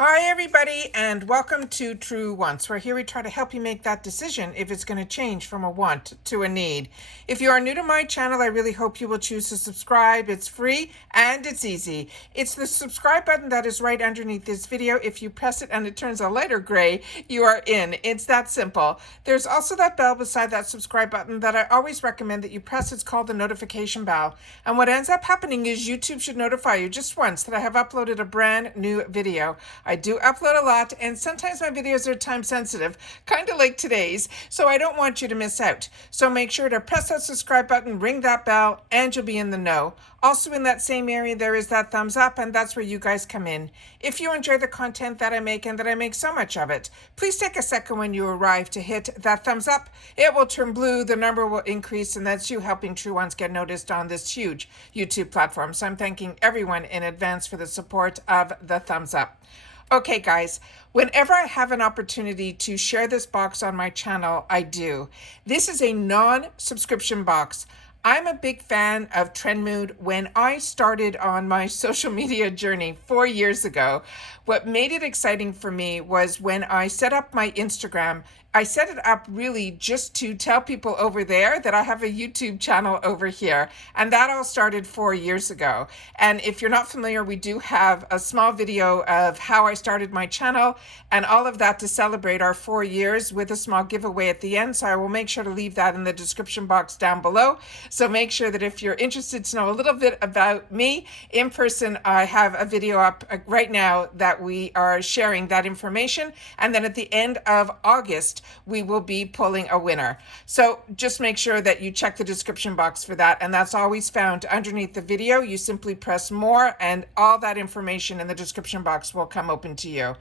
Hi everybody, and welcome to True Wants, where here we try to help you make that decision if it's going to change from a want to a need. If you are new to my channel, I really hope you will choose to subscribe. It's free and it's easy. It's the subscribe button that is right underneath this video. If you press it and it turns a lighter gray, you are in. It's that simple. There's also that bell beside that subscribe button that I always recommend that you press. It's called the notification bell. And what ends up happening is YouTube should notify you just once that I have uploaded a brand new video. I do upload a lot, and sometimes my videos are time sensitive, kind of like today's, so I don't want you to miss out. So make sure to press that subscribe button, ring that bell, and you'll be in the know. Also in that same area, there is that thumbs up, and that's where you guys come in. If you enjoy the content that I make, and that I make so much of it, please take a second when you arrive to hit that thumbs up. It will turn blue, the number will increase, and that's you helping True Ones get noticed on this huge YouTube platform. So I'm thanking everyone in advance for the support of the thumbs up. Okay, guys, whenever I have an opportunity to share this box on my channel, I do. This is a non-subscription box. I'm a big fan of Trendmood. When I started on my social media journey 4 years ago, what made it exciting for me was when I set up my Instagram. I set it up really just to tell people over there that I have a YouTube channel over here. And that all started 4 years ago. And if you're not familiar, we do have a small video of how I started my channel and all of that to celebrate our 4 years with a small giveaway at the end. So I will make sure to leave that in the description box down below. So make sure that if you're interested to know a little bit about me in person, I have a video up right now that we are sharing that information. And then at the end of August, we will be pulling a winner. So just make sure that you check the description box for that. And that's always found underneath the video. You simply press more and all that information in the description box will come open to you.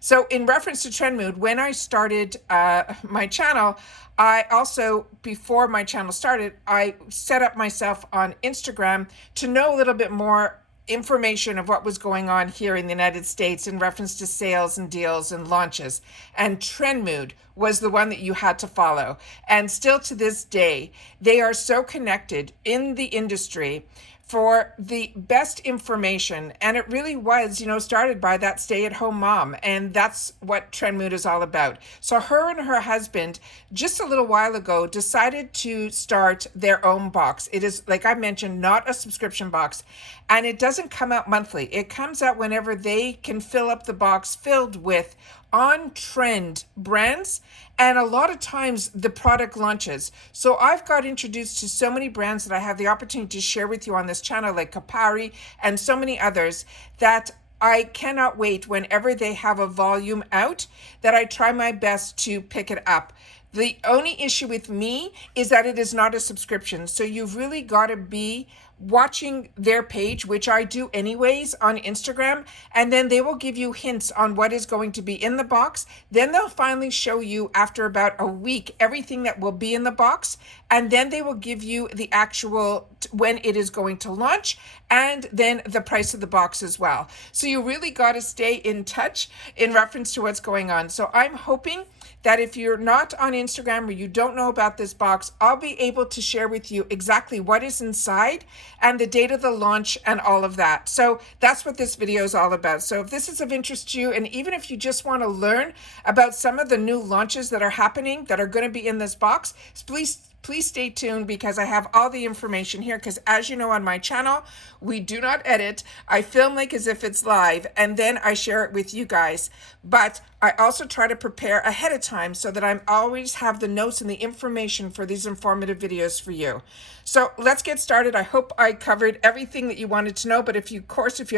So in reference to Trendmood, when I started my channel, I also, before my channel started, I set up myself on Instagram to know a little bit more information of what was going on here in the United States in reference to sales and deals and launches. And Trendmood was the one that you had to follow. And still to this day, they are so connected in the industry for the best information. And it really was, started by that stay-at-home mom. And that's what Trendmood is all about. So her and her husband, just a little while ago, decided to start their own box. It is, like I mentioned, not a subscription box. And it doesn't come out monthly. It comes out whenever they can fill up the box filled with on-trend brands, and a lot of times the product launches. So I've got introduced to so many brands that I have the opportunity to share with you on this channel, like Copari and so many others, that I cannot wait whenever they have a volume out, that I try my best to pick it up. The only issue with me is that it is not a subscription. So you've really got to be watching their page, which I do anyways on Instagram, and then they will give you hints on what is going to be in the box. Then they'll finally show you after about a week everything that will be in the box, and then they will give you the actual when it is going to launch and then the price of the box as well. So you really got to stay in touch in reference to what's going on. So I'm hoping that if you're not on Instagram or you don't know about this box, I'll be able to share with you exactly what is inside and the date of the launch and all of that. So that's what this video is all about. So if this is of interest to you, and even if you just want to learn about some of the new launches that are happening that are going to be in this box, please stay tuned, because I have all the information here. Because as you know, on my channel, we do not edit. I film like as if it's live, and then I share it with you guys. But I also try to prepare ahead of time so that I always have the notes and the information for these informative videos for you. So let's get started. I hope I covered everything that you wanted to know. But if you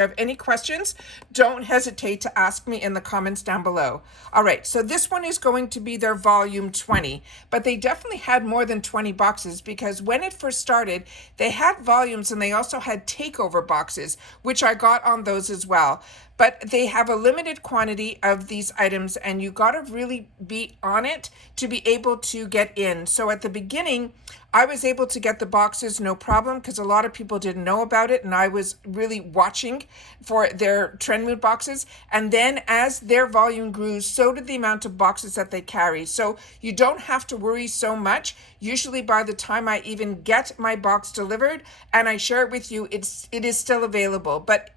have any questions, don't hesitate to ask me in the comments down below. All right, so this one is going to be their volume 20, but they definitely had more than 20 boxes, because when it first started, they had volumes and they also had takeover boxes, which I got on those as well. But they have a limited quantity of these items, and you got to really be on it to be able to get in. So at the beginning, I was able to get the boxes no problem, because a lot of people didn't know about it, and I was really watching for their Trendmood boxes. And then as their volume grew, so did the amount of boxes that they carry. So you don't have to worry so much. Usually by the time I even get my box delivered and I share it with you, it is still available. But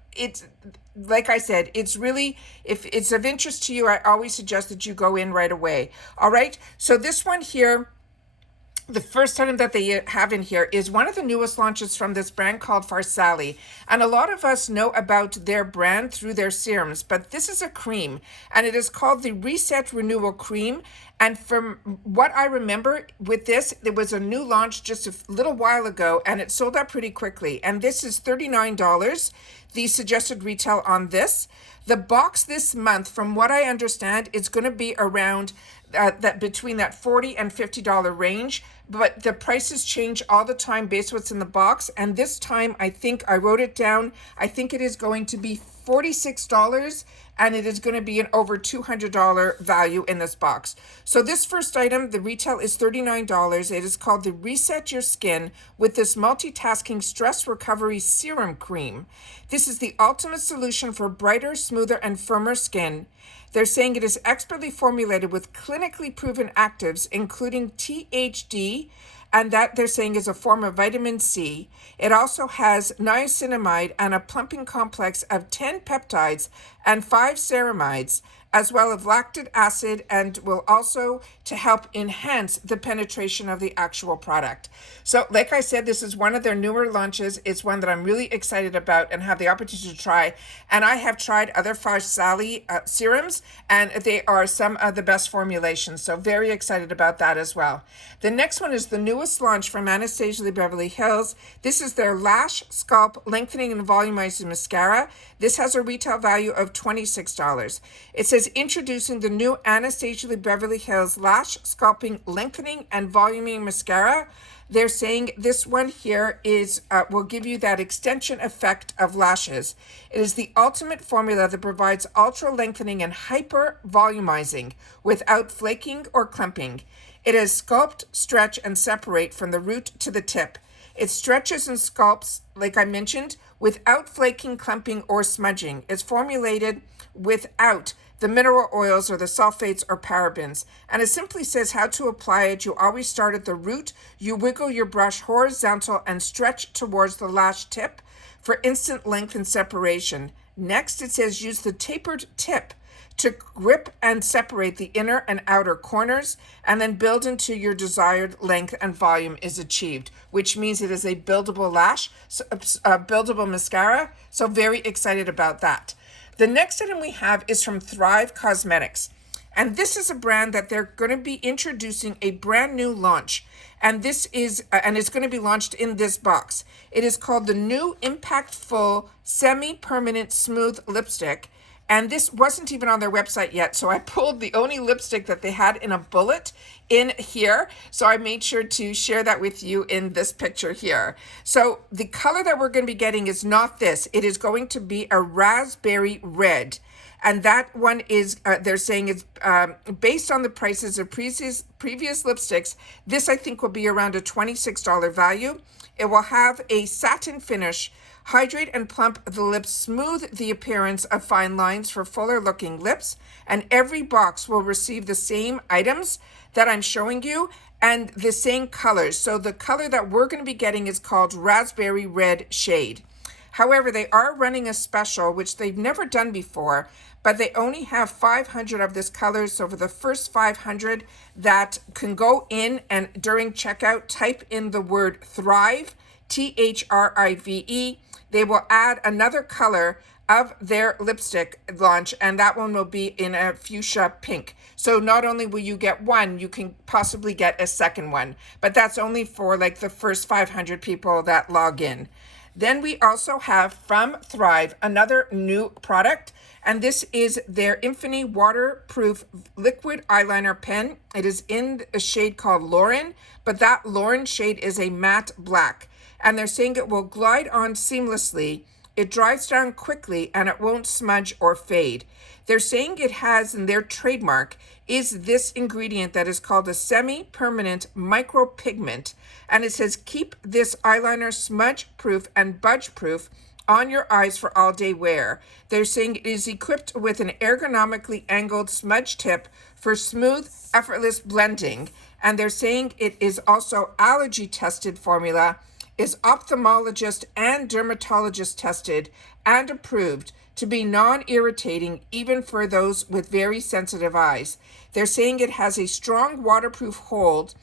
like I said, it's really, if it's of interest to you, I always suggest that you go in right away. All right. So this one here, the first item that they have in here is one of the newest launches from this brand called Farsali. And a lot of us know about their brand through their serums, but this is a cream and it is called the Reset Renewal Cream. And from what I remember with this, there was a new launch just a little while ago and it sold out pretty quickly. And this is $39, the suggested retail on this. The box this month, from what I understand, is going to be around that between that $40 and $50 range, but the prices change all the time based on what's in the box. And this time, I think I wrote it down. I think it is going to be $46, and it is going to be an over $200 value in this box. So this first item, the retail is $39. It is called the Reset Your Skin with this multitasking stress recovery serum cream. This is the ultimate solution for brighter, smoother, and firmer skin. They're saying it is expertly formulated with clinically proven actives, including THD, and that they're saying is a form of vitamin C. It also has niacinamide and a plumping complex of 10 peptides and 5 ceramides, as well as lactic acid, and will also to help enhance the penetration of the actual product. So like I said, this is one of their newer launches. It's one that I'm really excited about and have the opportunity to try. And I have tried other Farsali serums, and they are some of the best formulations. So very excited about that as well. The next one is the newest launch from Anastasia Beverly Hills. This is their Lash Sculpt Lengthening and Volumizing Mascara. This has a retail value of $26. It says introducing the new Anastasia Beverly Hills Lash Sculpting Lengthening and Voluming Mascara. They're saying this one here is will give you that extension effect of lashes. It is the ultimate formula that provides ultra lengthening and hyper volumizing without flaking or clumping. It is sculpt, stretch, and separate from the root to the tip. It stretches and sculpts, like I mentioned, without flaking, clumping, or smudging. It's formulated without the mineral oils or the sulfates or parabens. And it simply says how to apply it. You always start at the root. You wiggle your brush horizontal and stretch towards the lash tip for instant length and separation. Next, it says use the tapered tip to grip and separate the inner and outer corners, and then build until your desired length and volume is achieved, which means it is a buildable lash, buildable mascara. So very excited about that. The next item we have is from Thrive Cosmetics. And this is a brand that they're going to be introducing a brand new launch. And this is, and it's going to be launched in this box. It is called the new Impactful Semi-Permanent Smooth Lipstick. And this wasn't even on their website yet. So I pulled the only lipstick that they had in a bullet in here. So I made sure to share that with you in this picture here. So the color that we're going to be getting is not this. It is going to be a raspberry red. And that one is, they're saying is based on the prices of previous lipsticks. This I think will be around a $26 value. It will have a satin finish. Hydrate and plump the lips, smooth the appearance of fine lines for fuller looking lips. And every box will receive the same items that I'm showing you and the same colors. So the color that we're going to be getting is called Raspberry Red Shade. However, they are running a special, which they've never done before, but they only have 500 of this color. So for the first 500 that can go in and during checkout, type in the word Thrive, THRIVE. They will add another color of their lipstick launch, and that one will be in a fuchsia pink. So not only will you get one, you can possibly get a second one, but that's only for like the first 500 people that log in. Then we also have from Thrive another new product, and this is their Infinity Waterproof Liquid Eyeliner Pen. It is in a shade called Lauren, but that Lauren shade is a matte black. And they're saying it will glide on seamlessly, it dries down quickly, and it won't smudge or fade. They're saying it has, in their trademark, is this ingredient that is called a semi-permanent micropigment. And it says, keep this eyeliner smudge-proof and budge-proof on your eyes for all-day wear. They're saying it is equipped with an ergonomically angled smudge tip for smooth, effortless blending. And they're saying it is also allergy-tested formula, is ophthalmologist and dermatologist tested and approved to be non-irritating even for those with very sensitive eyes. They're saying it has a strong waterproof hold.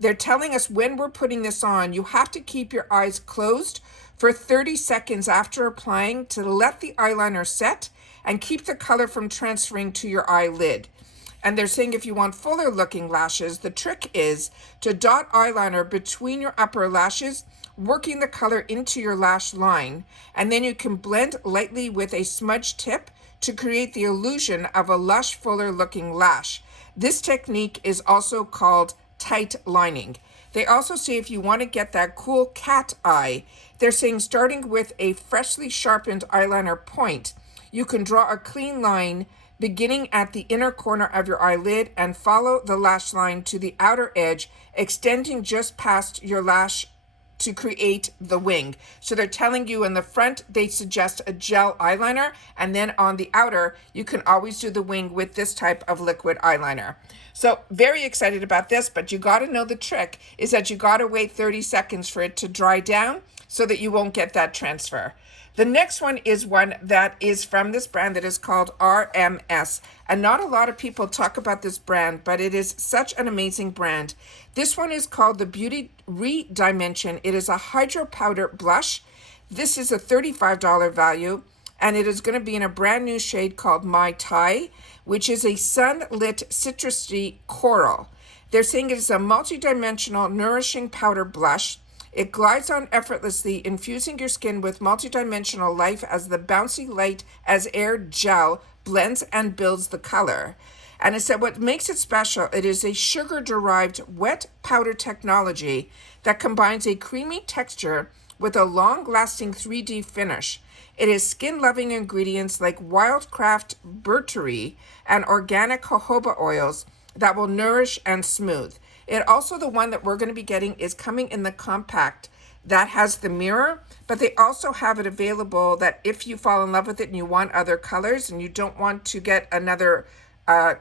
They're telling us when we're putting this on, you have to keep your eyes closed for 30 seconds after applying to let the eyeliner set and keep the color from transferring to your eyelid. And they're saying if you want fuller looking lashes, the trick is to dot eyeliner between your upper lashes, working the color into your lash line. And then you can blend lightly with a smudge tip to create the illusion of a lush, fuller looking lash. This technique is also called tight lining. They also say if you want to get that cool cat eye, they're saying starting with a freshly sharpened eyeliner point, you can draw a clean line beginning at the inner corner of your eyelid and follow the lash line to the outer edge, extending just past your lash to create the wing. So they're telling you in the front, they suggest a gel eyeliner, and then on the outer, you can always do the wing with this type of liquid eyeliner. So very excited about this, but you got to know the trick is that you got to wait 30 seconds for it to dry down so that you won't get that transfer. The next one is one that is from this brand that is called RMS. And not a lot of people talk about this brand, but it is such an amazing brand. This one is called the Beauty Redimension. It is a hydro powder blush. This is a $35 value, and it is going to be in a brand new shade called My Tai, which is a sunlit citrusy coral. They're saying it is a multi-dimensional nourishing powder blush. It glides on effortlessly, infusing your skin with multidimensional life as the bouncy light as air gel blends and builds the color. And it said what makes it special, it is a sugar-derived wet powder technology that combines a creamy texture with a long-lasting 3D finish. It is skin-loving ingredients like wildcraft berberry and organic jojoba oils that will nourish and smooth. It also, the one that we're going to be getting is coming in the compact that has the mirror, but they also have it available that if you fall in love with it and you want other colors and you don't want to get another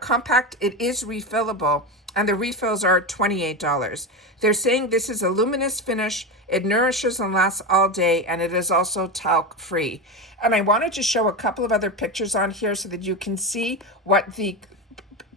compact, it is refillable, and the refills are $28. They're saying this is a luminous finish, it nourishes and lasts all day, and it is also talc free. And I wanted to show a couple of other pictures on here so that you can see what the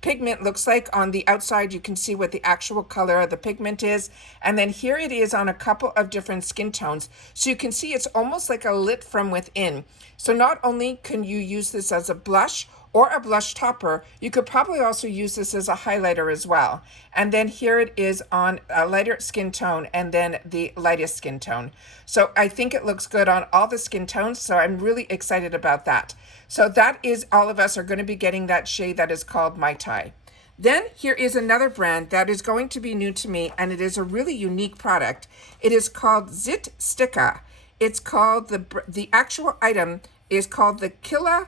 pigment looks like. On the outside, you can see what the actual color of the pigment is, and then here it is on a couple of different skin tones, so you can see it's almost like a lit from within. So not only can you use this as a blush or a blush topper, you could probably also use this as a highlighter as well. And then here it is on a lighter skin tone and then the lightest skin tone. So I think it looks good on all the skin tones, so I'm really excited about that. So that is, all of us are going to be getting that shade that is called My Tai. Then here is another brand that is going to be new to me, and it is a really unique product. It is called ZitSticka. It's called, the actual item is called the Killa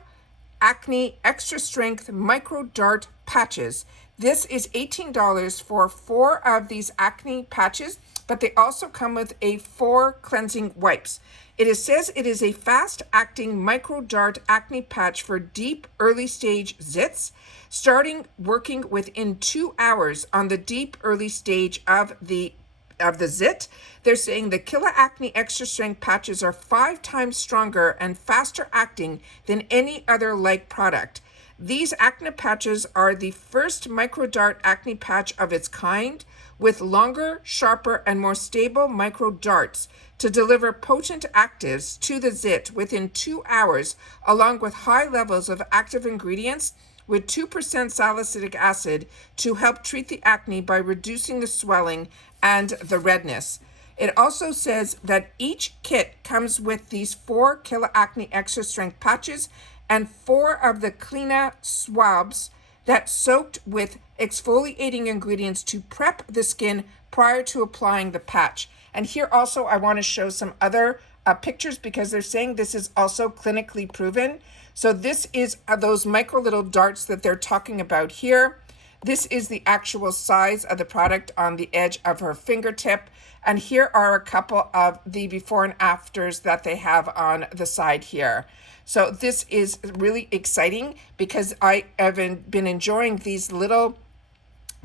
Acne Extra Strength Micro Dart Patches. This is $18 for 4 of these acne patches, but they also come with 4 cleansing wipes. It says it is a fast-acting micro dart acne patch for deep early stage zits, starting working within 2 hours on the deep early stage of the zit. They're saying the Killa Acne Extra Strength patches are 5 times stronger and faster acting than any other like product. These acne patches are the first micro dart acne patch of its kind, with longer, sharper, and more stable micro darts to deliver potent actives to the zit within 2 hours, along with high levels of active ingredients with 2% salicylic acid to help treat the acne by reducing the swelling and the redness. It also says that each kit comes with these 4 Killa Acne Extra Strength patches and 4 of the Cleana swabs that soaked with exfoliating ingredients to prep the skin prior to applying the patch. And here also I want to show some other pictures because they're saying this is also clinically proven. So this is those micro little darts that they're talking about here. This is the actual size of the product on the edge of her fingertip. And here are a couple of the before and afters that they have on the side here. So this is really exciting because I have been enjoying these little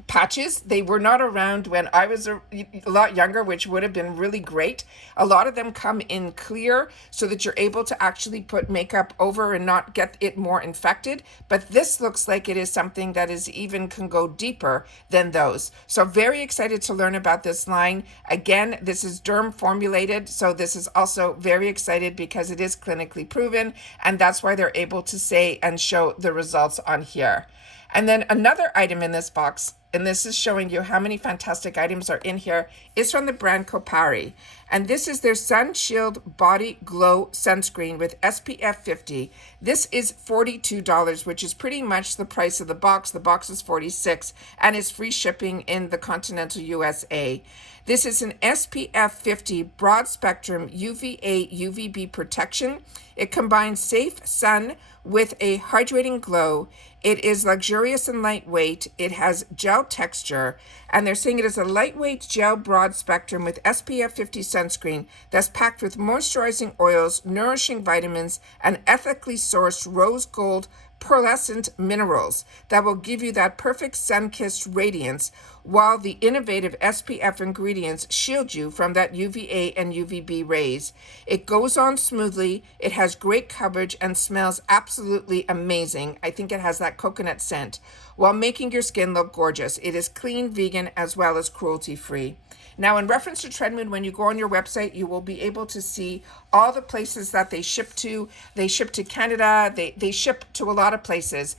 patches. They were not around when I was a lot younger, which would have been really great. A lot of them come in clear so that you're able to actually put makeup over and not get it more infected. But this looks like it is something that is even can go deeper than those. So very excited to learn about this line. Again, this is derm formulated. So this is also very excited because it is clinically proven. And that's why they're able to say and show the results on here. And then another item in this box, and this is showing you how many fantastic items are in here, is from the brand Copari. And this is their Sun Shield Body Glow Sunscreen with SPF 50. This is $42, which is pretty much the price of the box. The box is $46 and is free shipping in the continental USA. This is an SPF 50 broad spectrum UVA UVB protection. It combines safe sun with a hydrating glow. It is luxurious and lightweight. It has gel texture, and they're saying it is a lightweight gel broad spectrum with SPF 50 sunscreen that's packed with moisturizing oils, nourishing vitamins, and ethically sourced rose gold pearlescent minerals that will give you that perfect sun-kissed radiance, while the innovative SPF ingredients shield you from that UVA and UVB rays. It goes on smoothly, it has great coverage, and smells absolutely amazing. I think it has that coconut scent, while making your skin look gorgeous. It is clean, vegan, as well as cruelty-free. Now, in reference to Trendmood, when you go on your website, you will be able to see all the places that they ship to. They ship to Canada. They ship to a lot of places.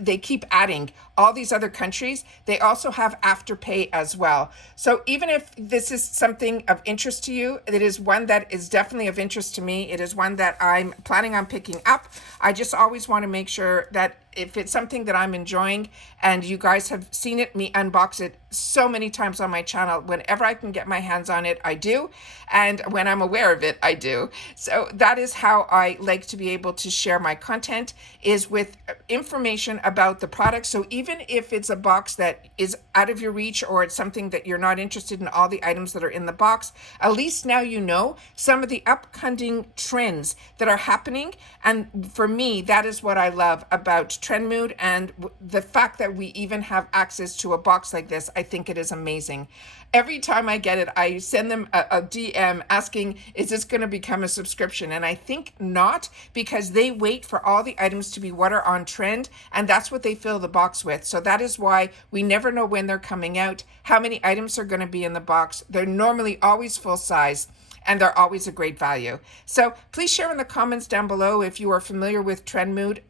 They keep adding all these other countries. They also have Afterpay as well. So even if this is something of interest to you, it is one that is definitely of interest to me. It is one that I'm planning on picking up. I just always want to make sure that if it's something that I'm enjoying, and you guys have seen it, me unbox it so many times on my channel, whenever I can get my hands on it, I do. And when I'm aware of it, I do. So that is how I like to be able to share my content, is with information about the product. So even if it's a box that is out of your reach, or it's something that you're not interested in all the items that are in the box, at least now you know some of the upcoming trends that are happening. And for me, that is what I love about Trendmood, and the fact that we even have access to a box like this. I think it is amazing. Every time I get it, I send them a DM asking, is this going to become a subscription? And I think not, because they wait for all the items to be what are on trend, and that's what they fill the box with. So that is why we never know when they're coming out, how many items are going to be in the box. They're normally always full size, and they're always a great value. So please share in the comments down below if you are familiar with Trendmood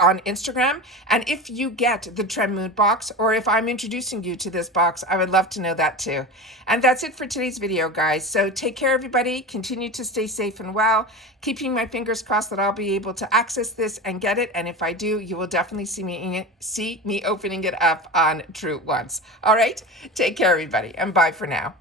on Instagram, and if you get the Trendmood box, or if I'm introducing you to this box, I would love to know that too. And that's it for today's video, guys. So take care, everybody. Continue to stay safe and well. Keeping my fingers crossed that I'll be able to access this and get it. And if I do, you will definitely see me opening it up on True Once. All right, take care, everybody, and bye for now.